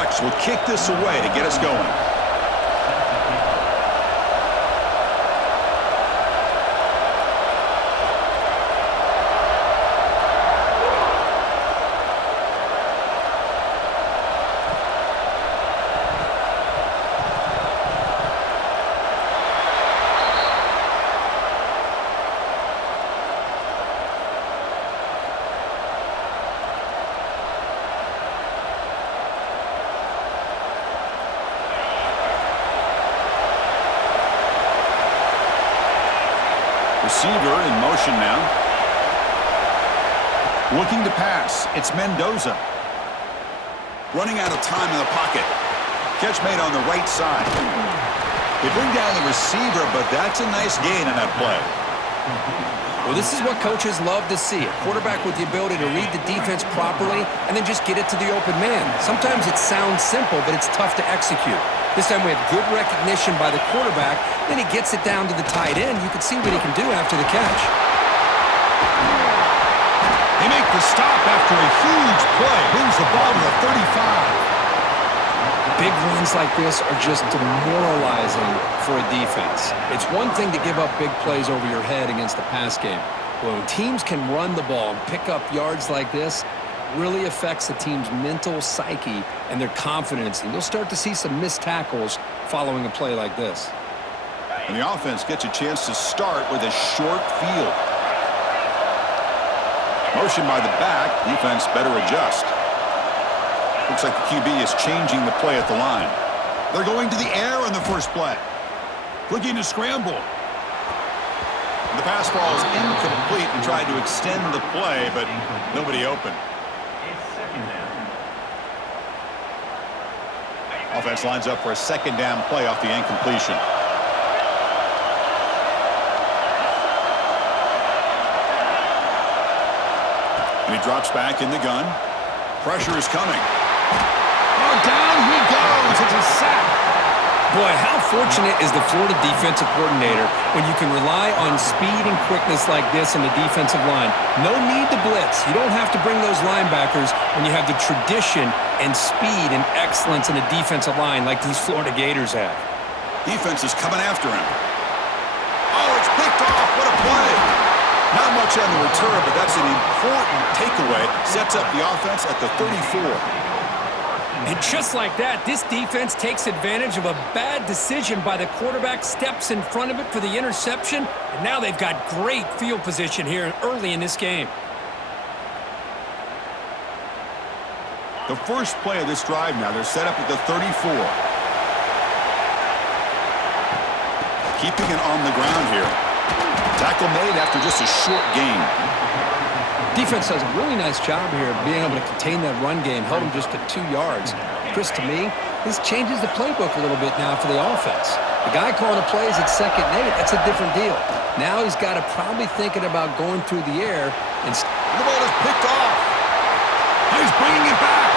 Ducks will kick this away to get us going. Receiver in motion now. Looking to pass. It's Mendoza. Running out of time in the pocket. Catch made on the right side. They bring down the receiver, but that's a nice gain in that play. Well, this is what coaches love to see. A quarterback with the ability to read the defense properly and then just get it to the open man. Sometimes it sounds simple, but it's tough to execute. This time we have good recognition by the quarterback. Then he gets it down to the tight end. You can see what he can do after the catch. They make the stop after a huge play. Moves the ball to the 35. Big runs like this are just demoralizing for a defense. It's one thing to give up big plays over your head against the pass game. But when teams can run the ball and pick up yards like this, really affects the team's mental psyche and their confidence. And you'll start to see some missed tackles following a play like this. And the offense gets a chance to start with a short field. Motion by the back. Defense better adjust. Looks like the QB is changing the play at the line. They're going to the air on the first play. Looking to scramble. The pass ball is incomplete and tried to extend the play, but nobody open. Offense lines up for a second down play off the incompletion. And he drops back in the gun. Pressure is coming. Oh, down he goes. It's a sack. Boy, how fortunate is the Florida defensive coordinator when you can rely on speed and quickness like this in the defensive line. No need to blitz. You don't have to bring those linebackers when you have the tradition and speed and excellence in a defensive line like these Florida Gators have. Defense is coming after him. Oh, it's picked off. What a play. Not much on the return, but that's an important takeaway. Sets up the offense at the 34. And just like that, this defense takes advantage of a bad decision by the quarterback, steps in front of it for the interception, and now they've got great field position here early in this game. The first play of this drive now, they're set up at the 34. Keeping it on the ground here. Tackle made after just a short gain. Defense does a really nice job here of being able to contain that run game, held them just at 2 yards. Chris, to me, this changes the playbook a little bit now for the offense. The guy calling the plays at 2nd and 8, that's a different deal. Now he's got to probably thinking about going through the air and the ball is picked off. He's bringing it back.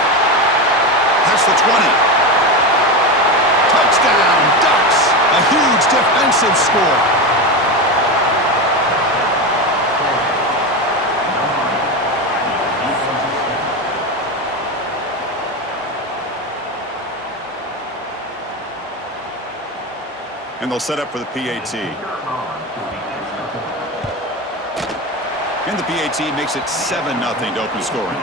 That's the 20. Touchdown, Ducks. A huge defensive score. And they'll set up for the PAT. And the PAT makes it 7-0 to open scoring.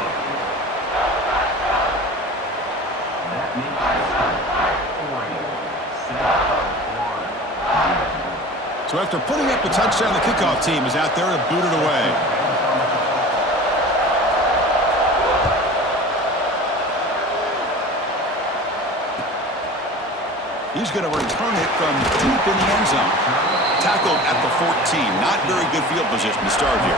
So after putting up a touchdown, the kickoff team is out there to boot it away. He's going to return it from deep in the end zone. Tackled at the 14. Not very good field position to start here.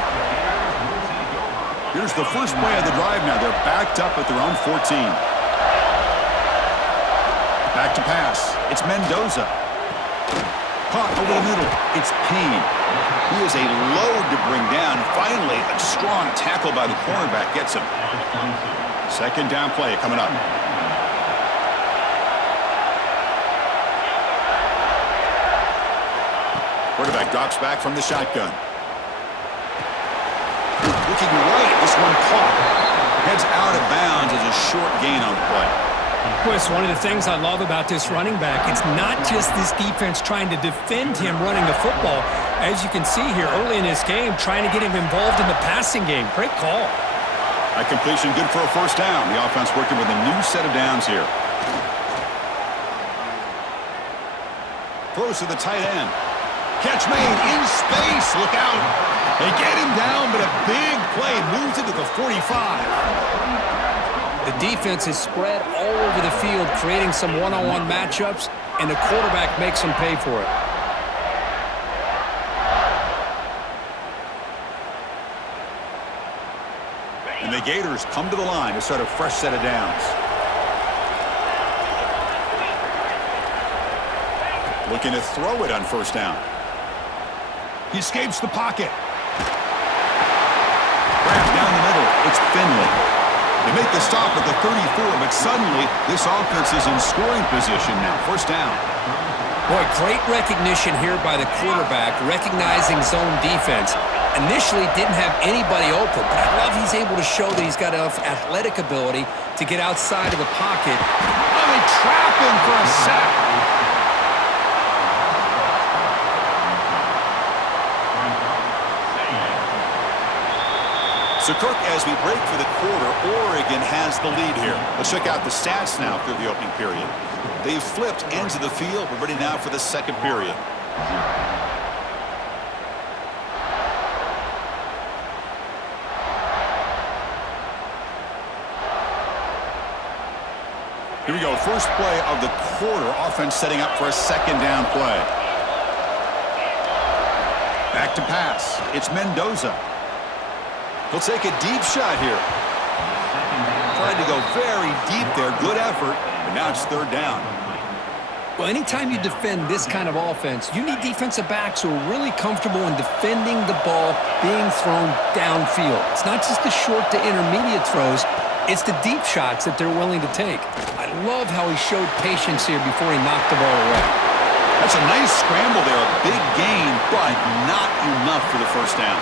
Here's the first play of the drive now. They're backed up at their own 14. Back to pass. It's Mendoza. Caught over the middle. It's Payne. He is a load to bring down. Finally, a strong tackle by the cornerback gets him. Second down play coming up. Quarterback drops back from the shotgun. Looking right, this one caught. Heads out of bounds as a short gain on the play. Well, it's one of the things I love about this running back. It's not just this defense trying to defend him running the football. As you can see here early in this game, trying to get him involved in the passing game. Great call. A completion good for a first down. The offense working with a new set of downs here. Throws to the tight end. Catch made in space. Look out. They get him down, but a big play moves it to the 45. The defense is spread all over the field, creating some one-on-one matchups, and the quarterback makes them pay for it. And the Gators come to the line to start a fresh set of downs. Looking to throw it on first down. He escapes the pocket. Wrapped down the middle. It's Finley. They make the stop at the 34, but suddenly this offense is in scoring position now. First down. Boy, great recognition here by the quarterback, recognizing zone defense. Initially didn't have anybody open, but I love he's able to show that he's got enough athletic ability to get outside of the pocket. Oh, they trap him for a sack. So, Kirk, as we break for the quarter, Oregon has the lead here. Let's check out the stats now through the opening period. They've flipped ends of the field. We're ready now for the second period. Here we go. First play of the quarter. Offense setting up for a second down play. Back to pass. It's Mendoza. He'll take a deep shot here. Tried to go very deep there. Good effort, but now it's third down. Well, anytime you defend this kind of offense, you need defensive backs who are really comfortable in defending the ball being thrown downfield. It's not just the short to intermediate throws. It's the deep shots that they're willing to take. I love how he showed patience here before he knocked the ball away. That's a nice scramble there. A big gain, but not enough for the first down.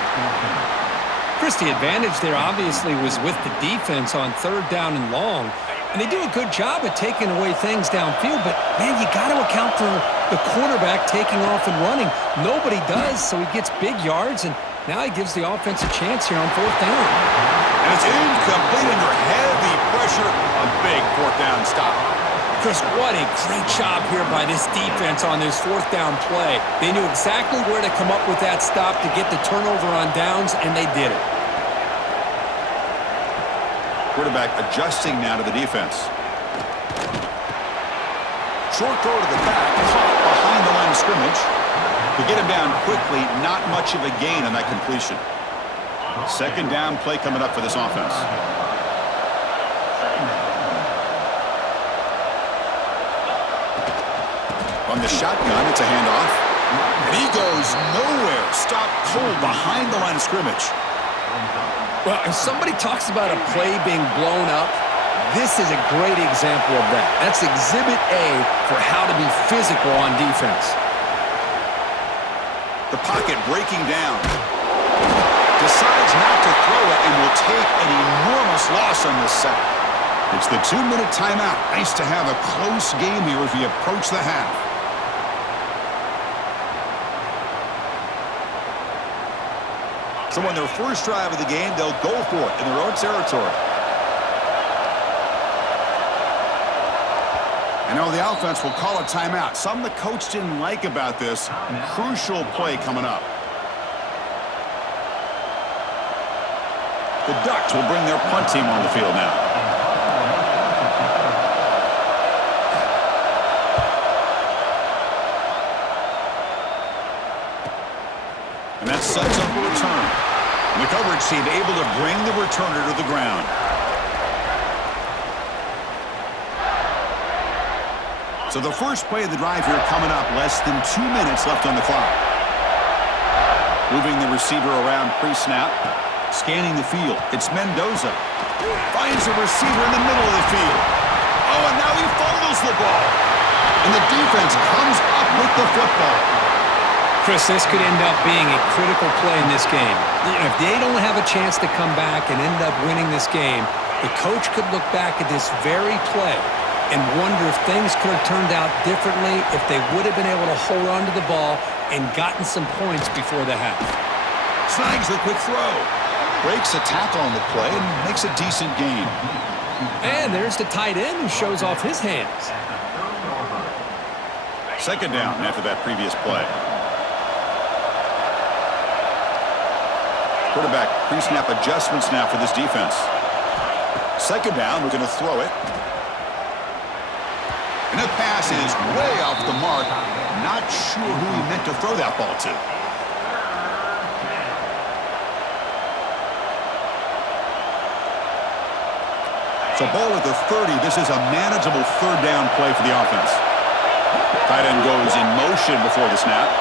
Chris, the advantage there obviously was with the defense on third down and long. And they do a good job at taking away things downfield, but, man, you got to account for the quarterback taking off and running. Nobody does, so he gets big yards, and now he gives the offense a chance here on fourth down. And it's incomplete under heavy pressure. A big fourth down stop. Chris, what a great job here by this defense on this fourth down play. They knew exactly where to come up with that stop to get the turnover on downs, and they did it. Quarterback adjusting now to the defense. Short throw to the back, caught behind the line of scrimmage. To get him down quickly, not much of a gain on that completion. Second down play coming up for this offense. From the shotgun, it's a handoff. And he goes nowhere. Stopped cold behind the line of scrimmage. Well, if somebody talks about a play being blown up, this is a great example of that. That's exhibit A for how to be physical on defense. The pocket breaking down. Decides not to throw it and will take an enormous loss on this sack. It's the 2-minute timeout. Nice to have a close game here as we approach the half. So on their first drive of the game, they'll go for it in their own territory. And now the offense will call a timeout. Something the coach didn't like about this. Crucial play coming up. The Ducks will bring their punt team on the field now. And that sets up a return. And the coverage team able to bring the returner to the ground. So the first play of the drive here coming up. Less than 2 minutes left on the clock. Moving the receiver around pre-snap. Scanning the field. It's Mendoza. Finds a receiver in the middle of the field. Oh, and now he fumbles the ball. And the defense comes up with the football. Chris, this could end up being a critical play in this game. If they don't have a chance to come back and end up winning this game, the coach could look back at this very play and wonder if things could have turned out differently if they would have been able to hold on to the ball and gotten some points before the half. Snags the quick throw. Breaks a tackle on the play and makes a decent gain. And there's the tight end who shows off his hands. Second down after that previous play. Quarterback pre-snap adjustments now for this defense. Second down, we're going to throw it. And the pass is way off the mark. Not sure who he meant to throw that ball to. So ball at the 30. This is a manageable third down play for the offense. Tight end goes in motion before the snap.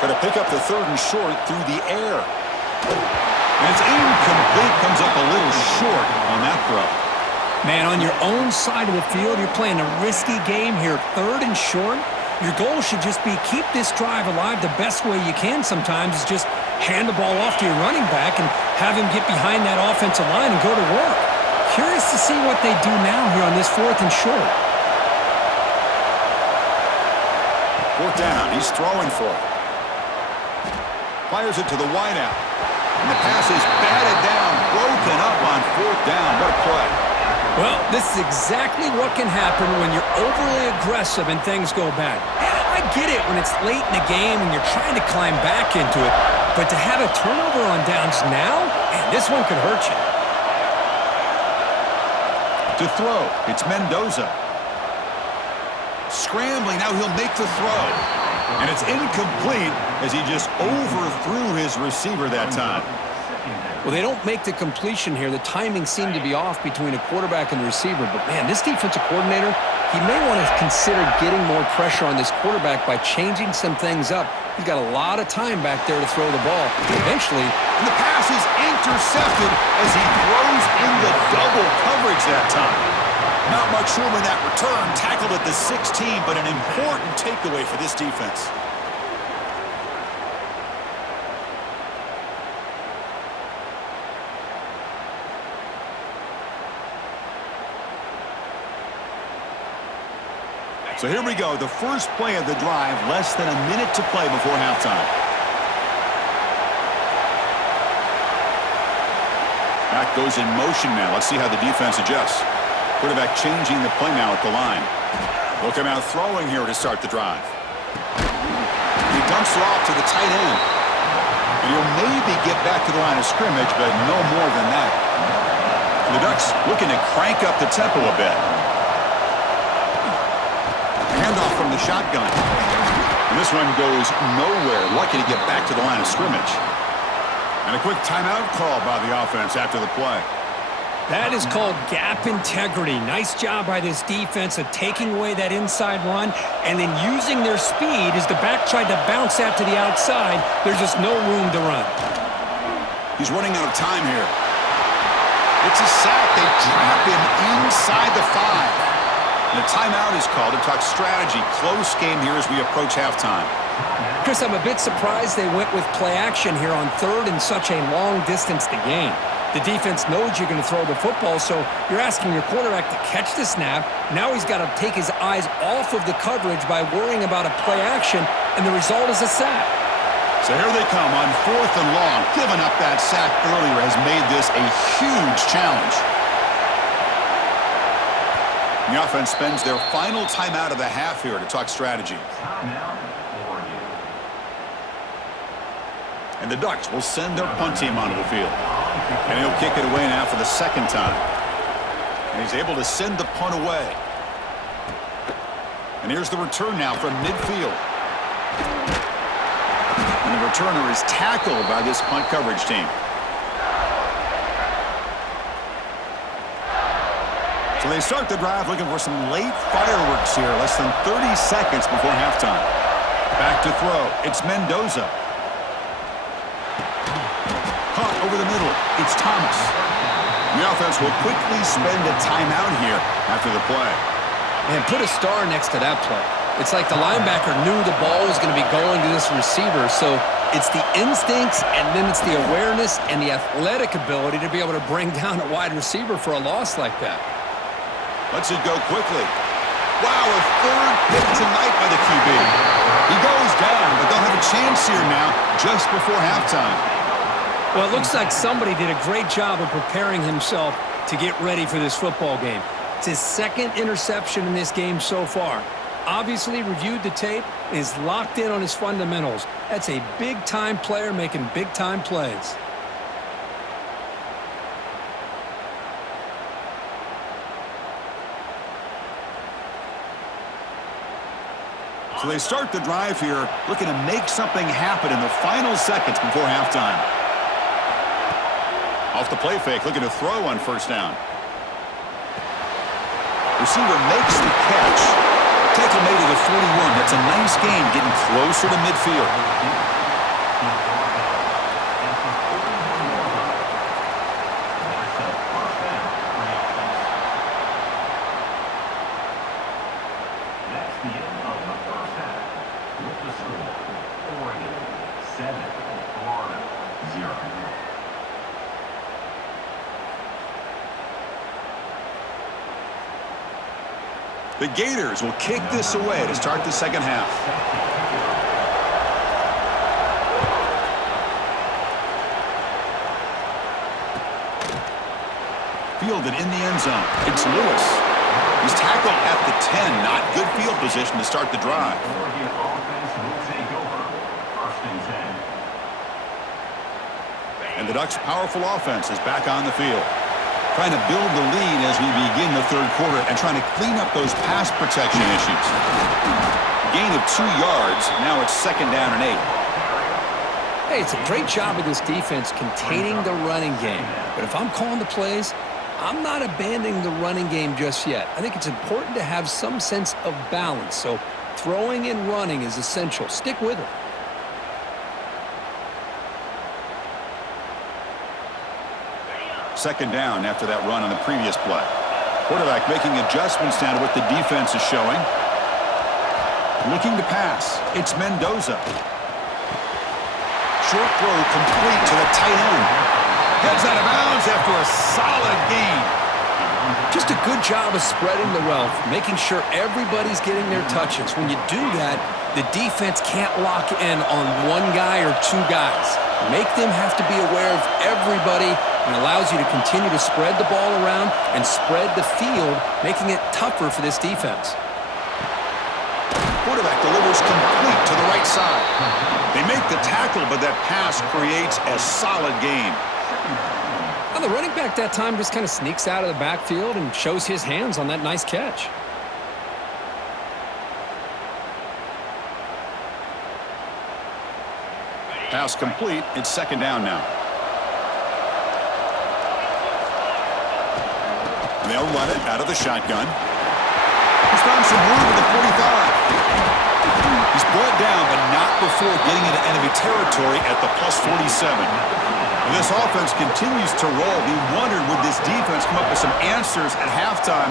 Going to pick up the third and short through the air. And it's incomplete. Comes up a little short on that throw. Man, on your own side of the field, you're playing a risky game here. Third and short. Your goal should just be keep this drive alive the best way you can sometimes is just hand the ball off to your running back and have him get behind that offensive line and go to work. Curious to see what they do now here on this fourth and short. Fourth down. He's throwing for it. Fires it to the wideout. And the pass is batted down, broken up on fourth down. What a play. Well, this is exactly what can happen when you're overly aggressive and things go bad. I get it when it's late in the game and you're trying to climb back into it, but to have a turnover on downs now, man, this one could hurt you. To throw, it's Mendoza. Scrambling, now he'll make the throw. And it's incomplete as he just overthrew his receiver that time. Well, they don't make the completion here. The timing seemed to be off between a quarterback and the receiver. But, man, this defensive coordinator, he may want to consider getting more pressure on this quarterback by changing some things up. He's got a lot of time back there to throw the ball. Eventually, and the pass is intercepted as he throws in the double coverage that time. Not much room in that return. Tackled at the 16, but an important takeaway for this defense. So here we go, the first play of the drive, less than a minute to play before halftime. Back goes in motion now. Let's see how the defense adjusts. Quarterback changing the play now at the line. They'll come out throwing here to start the drive. He dumps it off to the tight end. And he'll maybe get back to the line of scrimmage, but no more than that. The Ducks looking to crank up the tempo a bit. Handoff from the shotgun. And this one goes nowhere. Lucky to get back to the line of scrimmage. And a quick timeout call by the offense after the play. That is called gap integrity. Nice job by this defense of taking away that inside run and then using their speed as the back tried to bounce that to the outside. There's just no room to run. He's running out of time here. It's a sack. They trap him inside the 5. And a timeout is called to talk strategy. Close game here as we approach halftime. Chris, I'm a bit surprised they went with play action here on third and such a long distance to gain. The defense knows you're going to throw the football, so you're asking your quarterback to catch the snap. Now he's got to take his eyes off of the coverage by worrying about a play action, and the result is a sack. So here they come on fourth and long. Giving up that sack earlier has made this a huge challenge. The offense spends their final timeout of the half here to talk strategy. And the Ducks will send their punt team onto the field. And he'll kick it away now for the second time. And he's able to send the punt away. And here's the return now from midfield. And the returner is tackled by this punt coverage team. So they start the drive looking for some late fireworks here. Less than 30 seconds before halftime. Back to throw. It's Mendoza. Caught over the middle. It's Thomas. And the offense will quickly spend a timeout here after the play. And put a star next to that play. It's like the linebacker knew the ball was going to be going to this receiver, so it's the instincts and then it's the awareness and the athletic ability to be able to bring down a wide receiver for a loss like that. Lets it go quickly. Wow, a third pick tonight by the QB. He goes down, but they'll have a chance here now just before halftime. Well, it looks like somebody did a great job of preparing himself to get ready for this football game. It's his second interception in this game so far. Obviously reviewed the tape and is locked in on his fundamentals. That's a big-time player making big-time plays. So they start the drive here, looking to make something happen in the final seconds before halftime. Off the play fake, looking to throw on first down. Receiver makes the catch. Tackle made to the 41. That's a nice gain, getting closer to midfield. The Gators will kick this away to start the second half. Fielded in the end zone. It's Lewis. He's tackled at the 10. Not good field position to start the drive. And the Ducks' powerful offense is back on the field. Trying to build the lead as we begin the third quarter and trying to clean up those pass protection issues. Gain of 2 yards. Now it's second down and 8. Hey, it's a great job of this defense containing the running game. But if I'm calling the plays, I'm not abandoning the running game just yet. I think it's important to have some sense of balance. So throwing and running is essential. Stick with it. Second down after that run on the previous play. Quarterback making adjustments now to what the defense is showing. Looking to pass. It's Mendoza. Short throw complete to the tight end. Heads out of bounds after a solid gain. Just a good job of spreading the wealth, making sure everybody's getting their touches. When you do that, the defense can't lock in on one guy or 2 guys. Make them have to be aware of everybody, and allows you to continue to spread the ball around and spread the field, making it tougher for this defense. Quarterback delivers complete to the right side. They make the tackle, but that pass creates a solid gain. Well, the running back that time just kind of sneaks out of the backfield and shows his hands on that nice catch. Pass complete. It's second down now. They'll run it out of the shotgun. He's found some room at the 45. He's brought down, but not before getting into enemy territory at the plus 47. This offense continues to roll. We wondered, would this defense come up with some answers at halftime?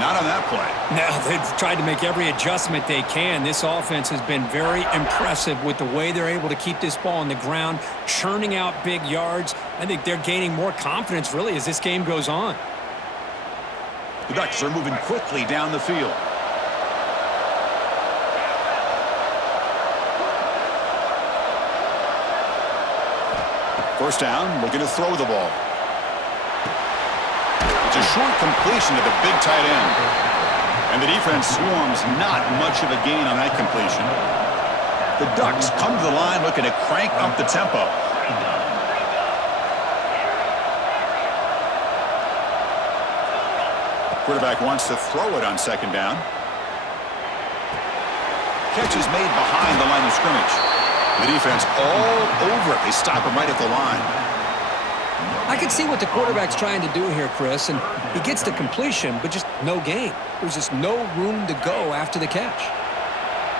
Not on that play. Now they've tried to make every adjustment they can. This offense has been very impressive with the way they're able to keep this ball on the ground, churning out big yards. I think they're gaining more confidence, really, as this game goes on. The Ducks are moving quickly down the field. First down, looking to throw the ball. It's a short completion to the big tight end. And the defense swarms, not much of a gain on that completion. The Ducks come to the line looking to crank up the tempo. Quarterback wants to throw it on second down. Catch is made behind the line of scrimmage. The defense all over it. They stop him right at the line. I can see what the quarterback's trying to do here, Chris, and he gets the completion, but just no gain. There's just no room to go after the catch.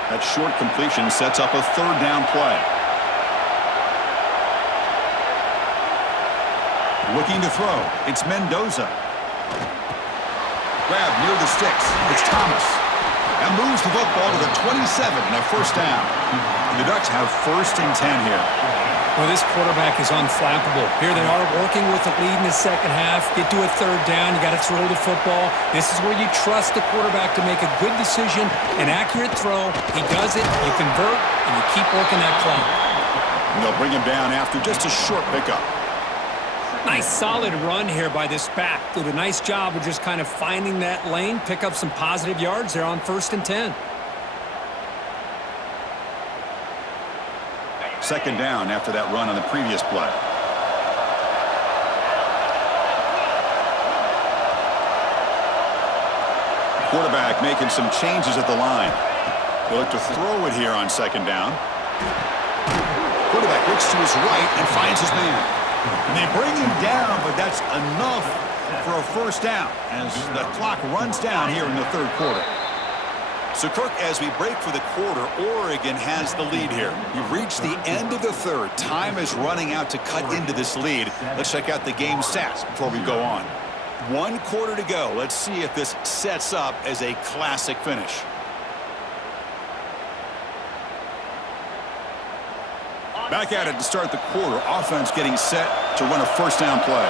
That short completion sets up a third down play. Looking to throw. It's Mendoza. Grab near the sticks. It's Thomas. And moves the football to the 27 and a first down. And the Ducks have 1st and 10 here. Well, this quarterback is unflappable. Here they are working with the lead in the second half. Get to a 3rd down. You got to throw the football. This is where you trust the quarterback to make a good decision, an accurate throw. He does it, you convert, and you keep working that clock. And they'll bring him down after just a short pickup. Nice solid run here by this back. Did a nice job of just kind of finding that lane, pick up some positive yards there on 1st and 10. 2nd down after that run on the previous play. Quarterback making some changes at the line. They'll look to throw it here on 2nd down. Quarterback looks to his right and finds his man. And they bring him down, but that's enough for a 1st down as the clock runs down here in the 3rd quarter. So, Kirk, as we break for the quarter, Oregon has the lead here. You've reached the end of the 3rd. Time is running out to cut into this lead. Let's check out the game stats before we go on. 1 quarter to go. Let's see if this sets up as a classic finish. Back at it to start the quarter. Offense getting set to run a 1st down play.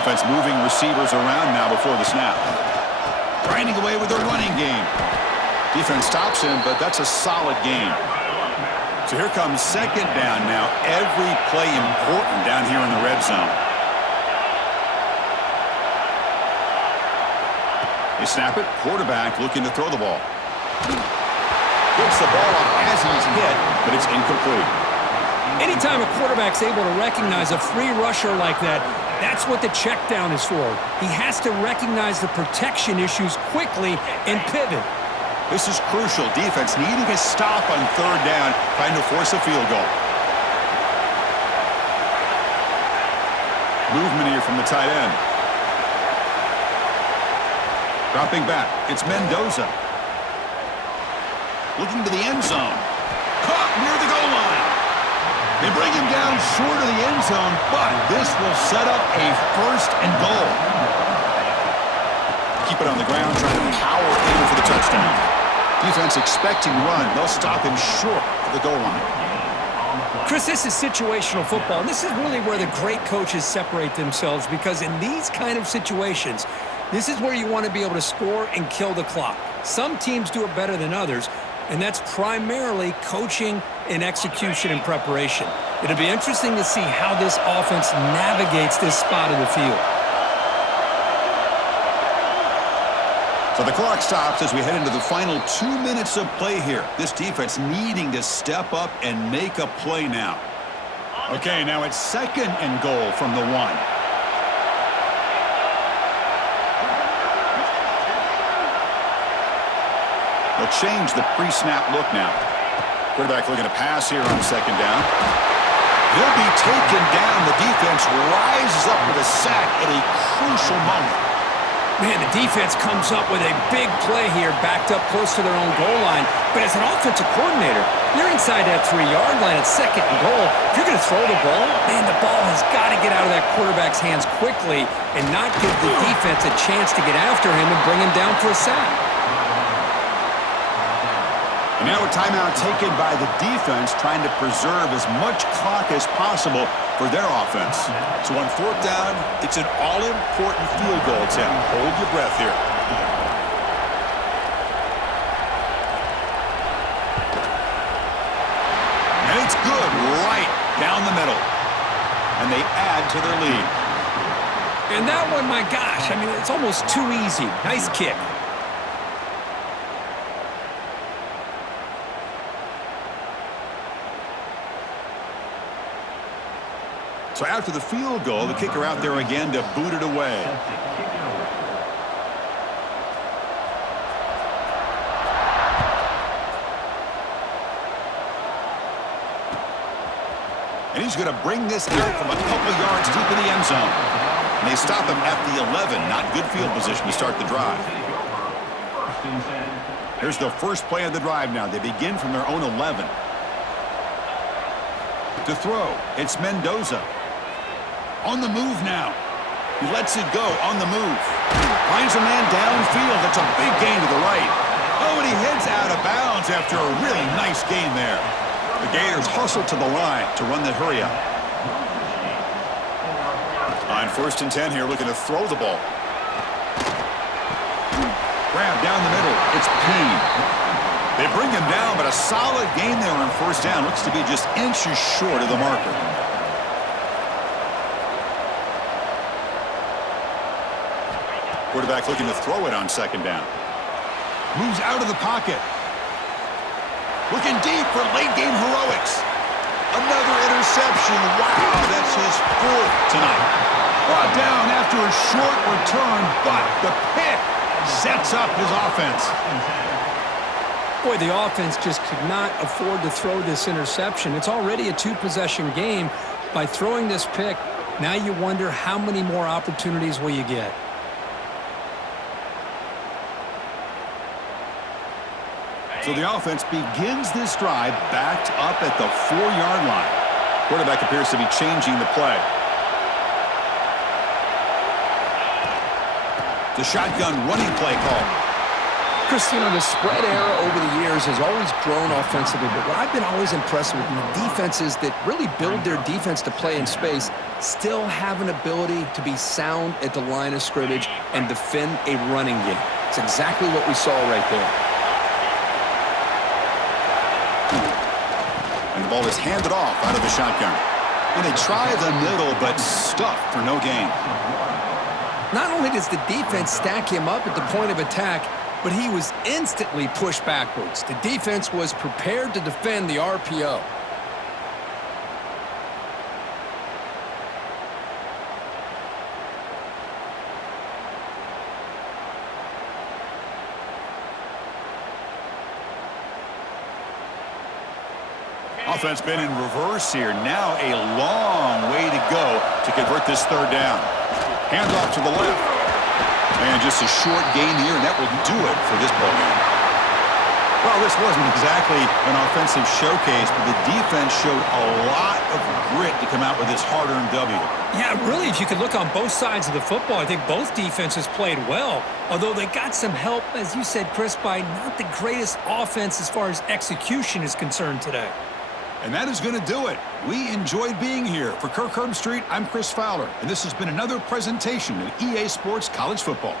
Offense moving receivers around now before the snap. Grinding away with their running game. Defense stops him, but that's a solid game. So here comes 2nd down now. Every play important down here in the red zone. They snap it. Quarterback looking to throw the ball. Gets the ball off as he's hit, but it's incomplete. Anytime a quarterback's able to recognize a free rusher like that, that's what the check down is for. He has to recognize the protection issues quickly and pivot. This is crucial. Defense needing a stop on 3rd down, trying to force a field goal. Movement here from the tight end. Dropping back. It's Mendoza. Looking to the end zone. Caught near the goal line. They bring him down short of the end zone, but this will set up a 1st and goal. Keep it on the ground, trying to power in for the touchdown. Defense expecting run. They'll stop him short of the goal line. Chris, this is situational football. And this is really where the great coaches separate themselves, because in these kind of situations, this is where you want to be able to score and kill the clock. Some teams do it better than others, and that's primarily coaching and execution and preparation. It'll be interesting to see how this offense navigates this spot of the field. So the clock stops as we head into the final 2 minutes of play here. This defense needing to step up and make a play now. Okay, now it's 2nd and goal from the 1. They'll change the pre-snap look now. Quarterback looking to pass here on 2nd down. He'll be taken down. The defense rises up with a sack at a crucial moment. Man, the defense comes up with a big play here, backed up close to their own goal line. But as an offensive coordinator, you're inside that 3-yard line at 2nd and goal. If you're going to throw the ball, man, the ball has got to get out of that quarterback's hands quickly and not give the defense a chance to get after him and bring him down for a sack. And now a timeout taken by the defense, trying to preserve as much clock as possible for their offense. So on 4th down, it's an all-important field goal attempt. Hold your breath here. And it's good, right down the middle. And they add to their lead. And that one, my gosh, I mean, it's almost too easy. Nice kick. So after the field goal, the kicker out there again to boot it away. And he's going to bring this out from a couple yards deep in the end zone. And they stop him at the 11. Not good field position to start the drive. Here's the first play of the drive now. They begin from their own 11. To throw, it's Mendoza. On the move now. He lets it go on the move. Finds a man downfield. That's a big gain to the right. Oh, and he heads out of bounds after a really nice gain there. The Gators hustle to the line to run the hurry up. On 1st and 10 here, looking to throw the ball. Grab down the middle. It's Payne. They bring him down, but a solid gain there on 1st down. Looks to be just inches short of the marker. Quarterback looking to throw it on 2nd down. Moves out of the pocket. Looking deep for late-game heroics. Another interception. Wow, that's his 4th tonight. Brought down after a short return, but the pick sets up his offense. Boy, the offense just could not afford to throw this interception. It's already a 2-possession game. By throwing this pick, now you wonder how many more opportunities will you get. So the offense begins this drive backed up at the 4-yard line. Quarterback appears to be changing the play. The shotgun running play call. Chris, you know, the spread era over the years has always grown offensively, but what I've been always impressed with the defenses that really build their defense to play in space still have an ability to be sound at the line of scrimmage and defend a running game. It's exactly what we saw right there. And the ball is handed off out of the shotgun. And they try the middle, but stuffed for no gain. Not only does the defense stack him up at the point of attack, but he was instantly pushed backwards. The defense was prepared to defend the RPO. Offense been in reverse here. Now a long way to go to convert this 3rd down. Hands off to the left. And just a short gain here, and that will do it for this ball game. Well, this wasn't exactly an offensive showcase, but the defense showed a lot of grit to come out with this hard-earned W. Yeah, really, if you could look on both sides of the football, I think both defenses played well, although they got some help, as you said, Chris, by not the greatest offense as far as execution is concerned today. And that is going to do it. We enjoyed being here. For Kirk Herbstreit, I'm Chris Fowler, and this has been another presentation of EA Sports College Football.